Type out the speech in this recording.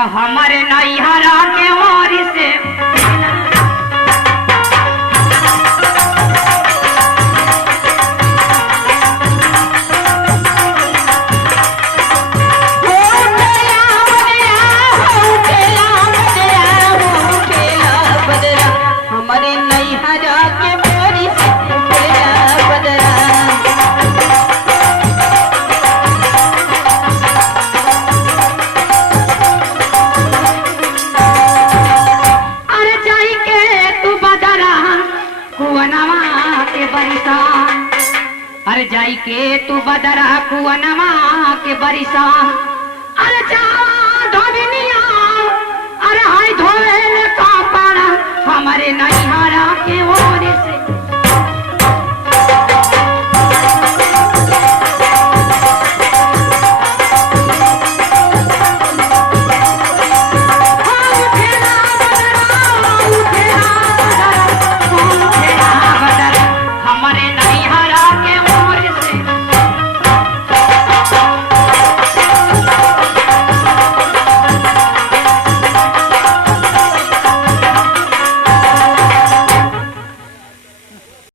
तो हमारे नैहरा के ओरी से अरे जाई के तू बदरा कुआनवा के बरिसा अरे जा